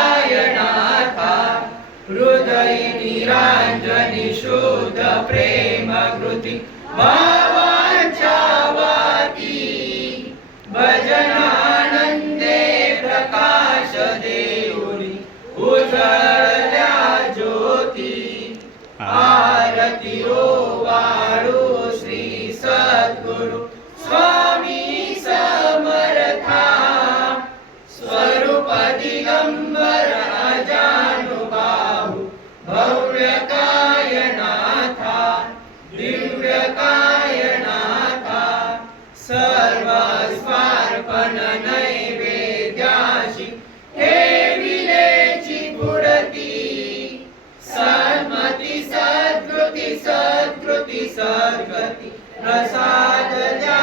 दिव्यकायनाथा हृदय निरांजनी शुद्ध प्रेम कृती भावांच्यावाती भजनानंदे प्रकाश देऊनी उजळल्या ज्योती आरती ओवाळू श्री सद्गुरु स्वामी समर्था स्वरूप दिगंबर अजानुबाहु भव्य कायनाथा दिव्य कायनाथा सर्व स्वार्पण नैवेद्याशी हे विलेची पुढती सन्मती सद्गती सद्गती सद्गती प्रसाद द्या